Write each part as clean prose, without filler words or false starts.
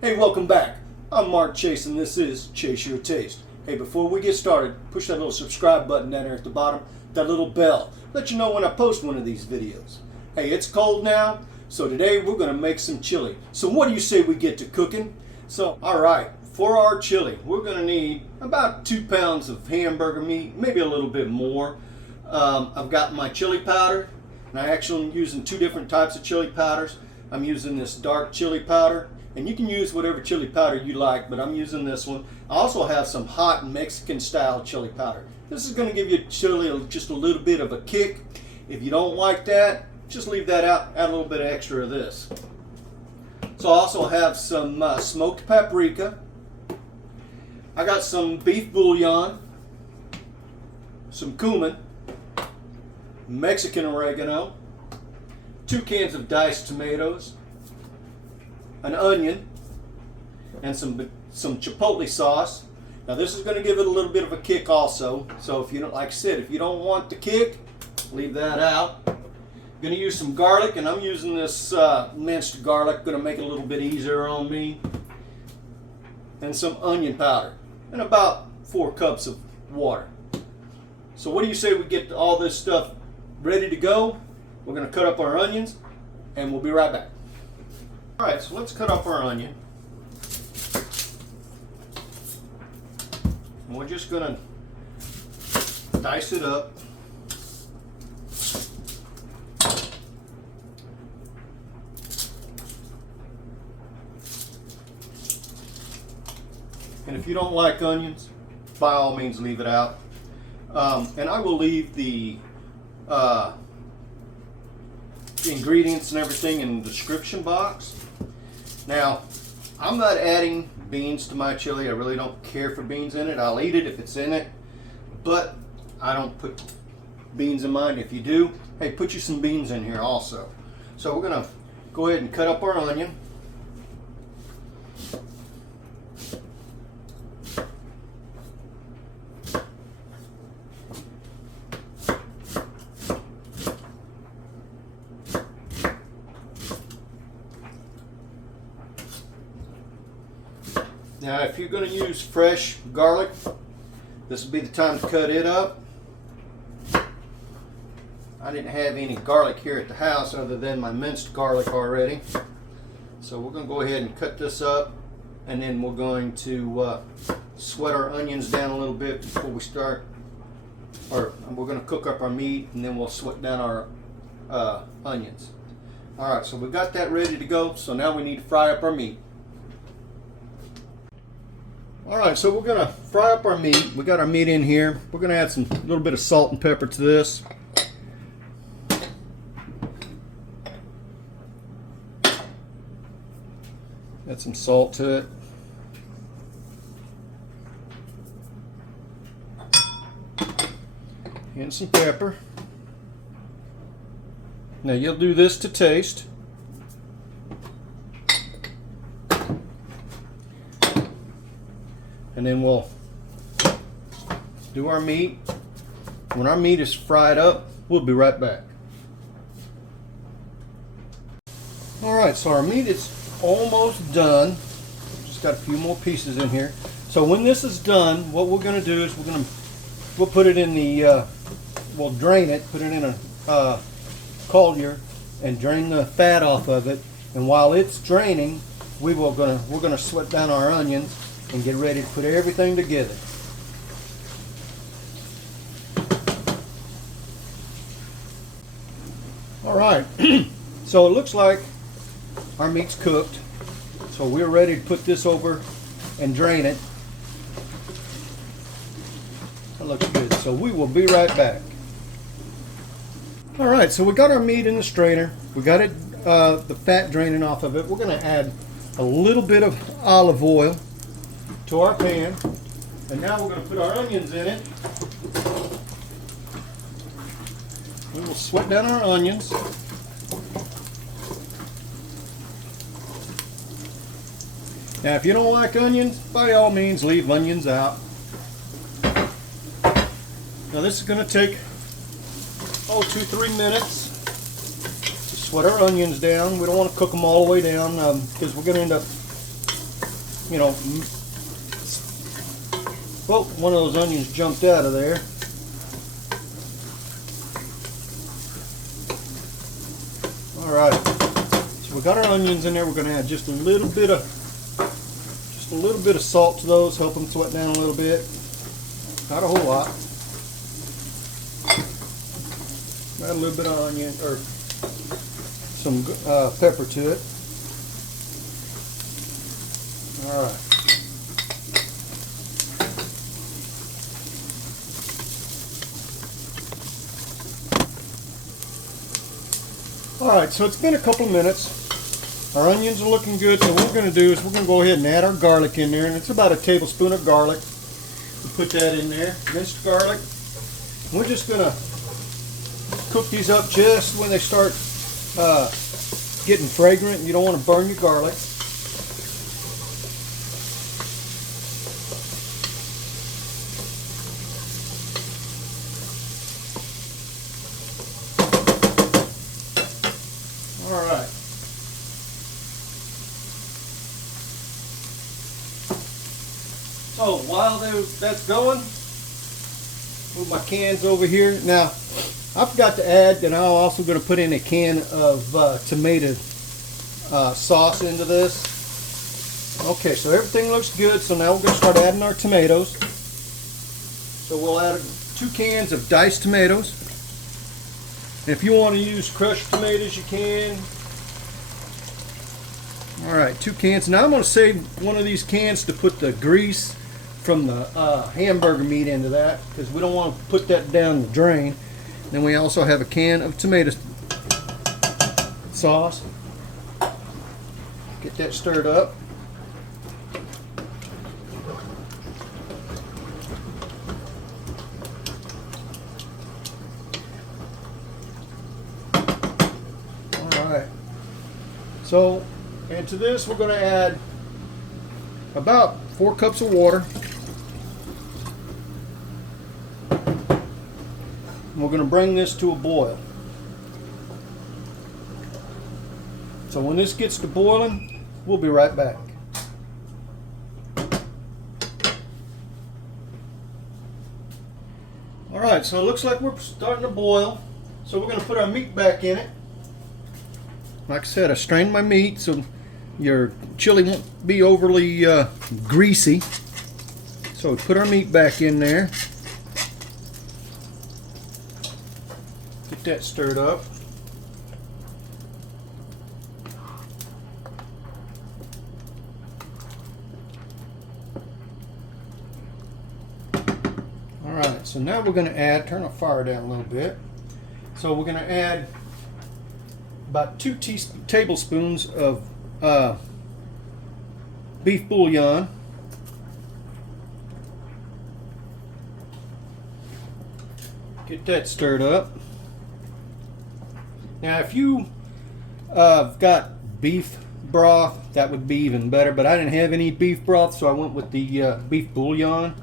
Hey, welcome back. I'm Mark Chase and this is Chase Your Taste. Hey, before we get started, push that little subscribe button down there at the bottom, that little bell. Let you know when I post one of these videos. Hey, it's cold now, so today we're going to make some chili. So what do you say we get to cooking? So, alright, for our chili, we're going to need about 2 pounds of hamburger meat, maybe a little bit more. I've got my chili powder, and I actually am using 2 different types of chili powders. I'm using this dark chili powder, and you can use whatever chili powder you like, but I'm using this one. I also have some hot Mexican style chili powder. This is going to give your chili just a little bit of a kick. If you don't like that, just leave that out, add a little bit extra of this. So I also have some smoked paprika. I got some beef bouillon, some cumin, Mexican oregano, 2 cans of diced tomatoes, an onion, and some chipotle sauce. Now this is going to give it a little bit of a kick also. So if you don't, like I said, if you don't want the kick, leave that out. I'm going to use some garlic, and I'm using this minced garlic. Going to make it a little bit easier on me. And some onion powder, and about 4 cups of water. So what do you say we get all this stuff ready to go? We're going to cut up our onions, and we'll be right back. Alright, so let's cut up our onion. And we're just going to dice it up. And if you don't like onions, by all means leave it out. And I will leave the ingredients and everything in the description box. Now, I'm not adding beans to my chili. I really don't care for beans in it. I'll eat it if it's in it, but I don't put beans in mine. If you do, hey, put you some beans in here also. So we're gonna go ahead and cut up our onion. Now, if you're going to use fresh garlic, this will be the time to cut it up. I didn't have any garlic here at the house other than my minced garlic already. So we're going to go ahead and cut this up, and then we're going to sweat our onions down a little bit before we start. Or we're going to cook up our meat, and then we'll sweat down our onions. Alright, so we got that ready to go. So now we need to fry up our meat. Alright, so we're going to fry up our meat. We got our meat in here. We're going to add a little bit of salt and pepper to this. Add some salt to it. And some pepper. Now you'll do this to taste. And then we'll do our meat. When our meat is fried up, we'll be right back. Alright, so our meat is almost done. Just got a few more pieces in here. So when this is done, what we're going to do is we'll put it in the, we'll drain it, put it in a cauldron and drain the fat off of it. And while it's draining, we're gonna sweat down our onions and get ready to put everything together. Alright, so it looks like our meat's cooked. So we're ready to put this over and drain it. That looks good. So we will be right back. Alright, so we got our meat in the strainer. We got it, the fat draining off of it. We're going to add a little bit of olive oil to our pan, and now we're going to put our onions in it. We will sweat down our onions. Now if you don't like onions, by all means leave onions out. Now this is going to take 2-3 minutes to sweat our onions down. We don't want to cook them all the way down because we're going to end up you know, oh, one of those onions jumped out of there. All right, so we got our onions in there. We're going to add just a little bit of salt to those, help them sweat down a little bit. Not a whole lot. Add a little bit of onion or some pepper to it. All right. All right, so it's been a couple minutes. Our onions are looking good, so what we're going to do is we're going to go ahead and add our garlic in there, and it's about a tablespoon of garlic. We'll put that in there, minced garlic. And we're just going to cook these up just when they start getting fragrant. You don't want to burn your garlic. All right. So while that's going, move my cans over here. Now, I forgot to add that I'm also going to put in a can of tomato sauce into this. Okay, so everything looks good. So now we're going to start adding our tomatoes. So we'll add 2 cans of diced tomatoes. And if you want to use crushed tomatoes, you can. All right, 2 cans. Now I'm going to save one of these cans to put the grease from the hamburger meat into that, because we don't want to put that down the drain. Then we also have a can of tomato sauce. Get that stirred up. All right. So, and to this we're going to add about 4 cups of water. We're going to bring this to a boil. So when this gets to boiling, we'll be right back. Alright, so it looks like we're starting to boil. So we're going to put our meat back in it. Like I said, I strained my meat so your chili won't be overly greasy. So we put our meat back in there. Get that stirred up. Alright, so now we're going to add, turn our fire down a little bit. So we're going to add about 2 tablespoons of beef bouillon. Get that stirred up. Now if you got beef broth, that would be even better, but I didn't have any beef broth, so I went with the beef bouillon.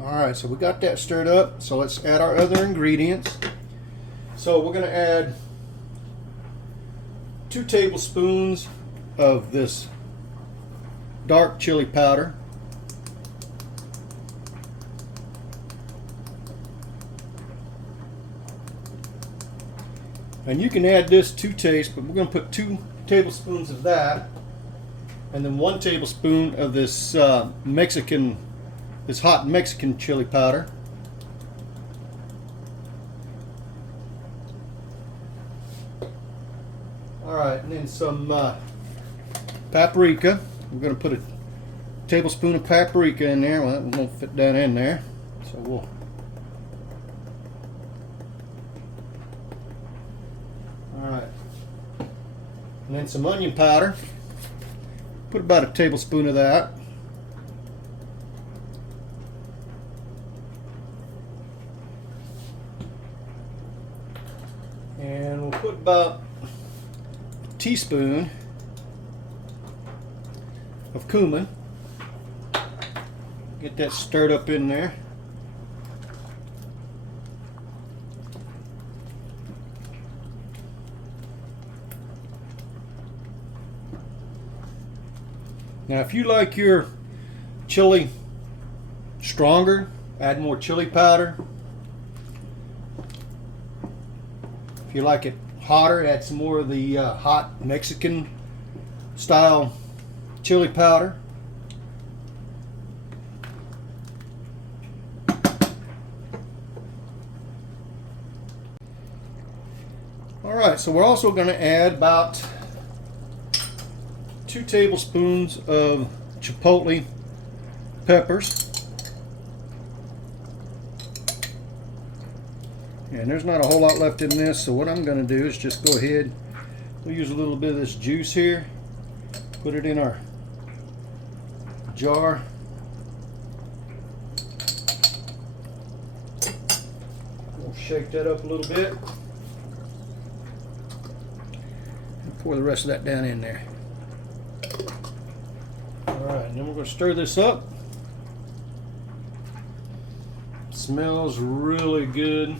Alright, so we got that stirred up, so let's add our other ingredients. So we're going to add 2 tablespoons of this dark chili powder. And you can add this to taste, but we're going to put 2 tablespoons of that, and then 1 tablespoon of this hot Mexican chili powder. Alright, and then some paprika. We're going to put a tablespoon of paprika in there. Well, that won't fit that in there, so we'll. Alright, and then some onion powder. Put about a tablespoon of that. And we'll put about a teaspoon of cumin. Get that stirred up in there. Now, if you like your chili stronger, add more chili powder. If you like it hotter, add some more of the hot Mexican style chili powder. Alright, so we're also going to add about 2 tablespoons of chipotle peppers. And there's not a whole lot left in this, so what I'm going to do is just go ahead, we'll use a little bit of this juice here, put it in our jar. We'll shake that up a little bit. And pour the rest of that down in there. Alright, and then we're going to stir this up. It smells really good.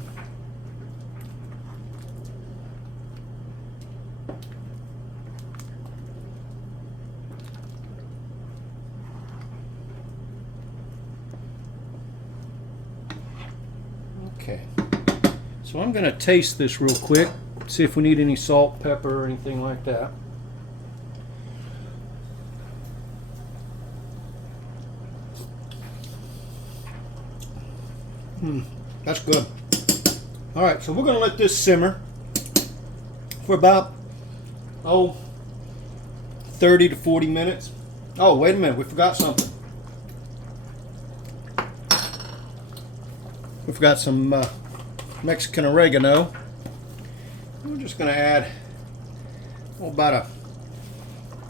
Okay, so I'm going to taste this real quick, see if we need any salt, pepper, or anything like that. That's good. All right, so we're going to let this simmer for about 30 to 40 minutes. Oh, wait a minute, we forgot something. We forgot some Mexican oregano. We're just going to add about a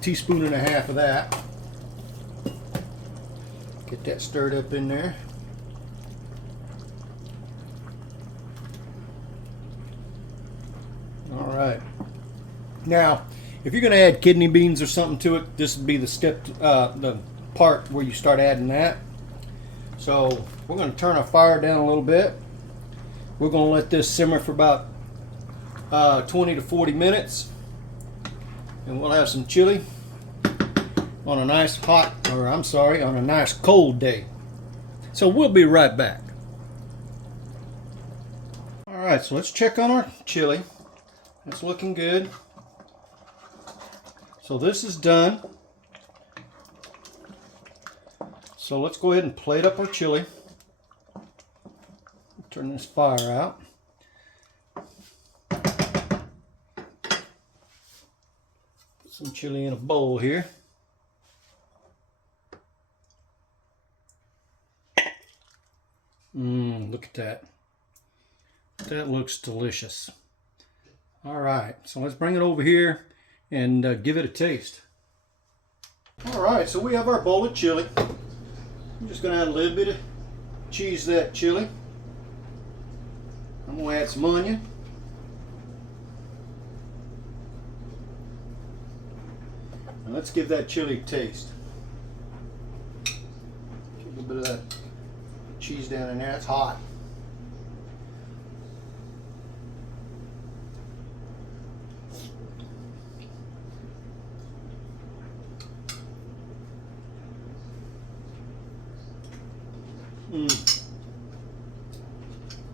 teaspoon and a half of that. Get that stirred up in there. All right. Now, if you're going to add kidney beans or something to it, this would be the step, the part where you start adding that. So we're going to turn our fire down a little bit. We're going to let this simmer for about 20 to 40 minutes, and we'll have some chili on a nice on a nice cold day. So we'll be right back. All right, so let's check on our chili. It's looking good. So this is done. So let's go ahead and plate up our chili. Turn this fire out. Put some chili in a bowl here. Look at that. That looks delicious. All right, so let's bring it over here and give it a taste. All right, so we have our bowl of chili. I'm just going to add a little bit of cheese to that chili. I'm going to add some onion. And let's give that chili a taste. Get a little bit of that cheese down in there. It's hot.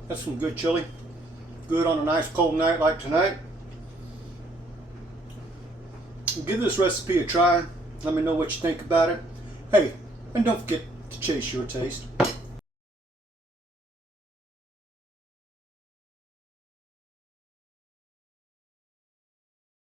That's some good chili. Good on a nice cold night like tonight. Give this recipe a try. Let me know what you think about it. Hey, and don't forget to chase your taste.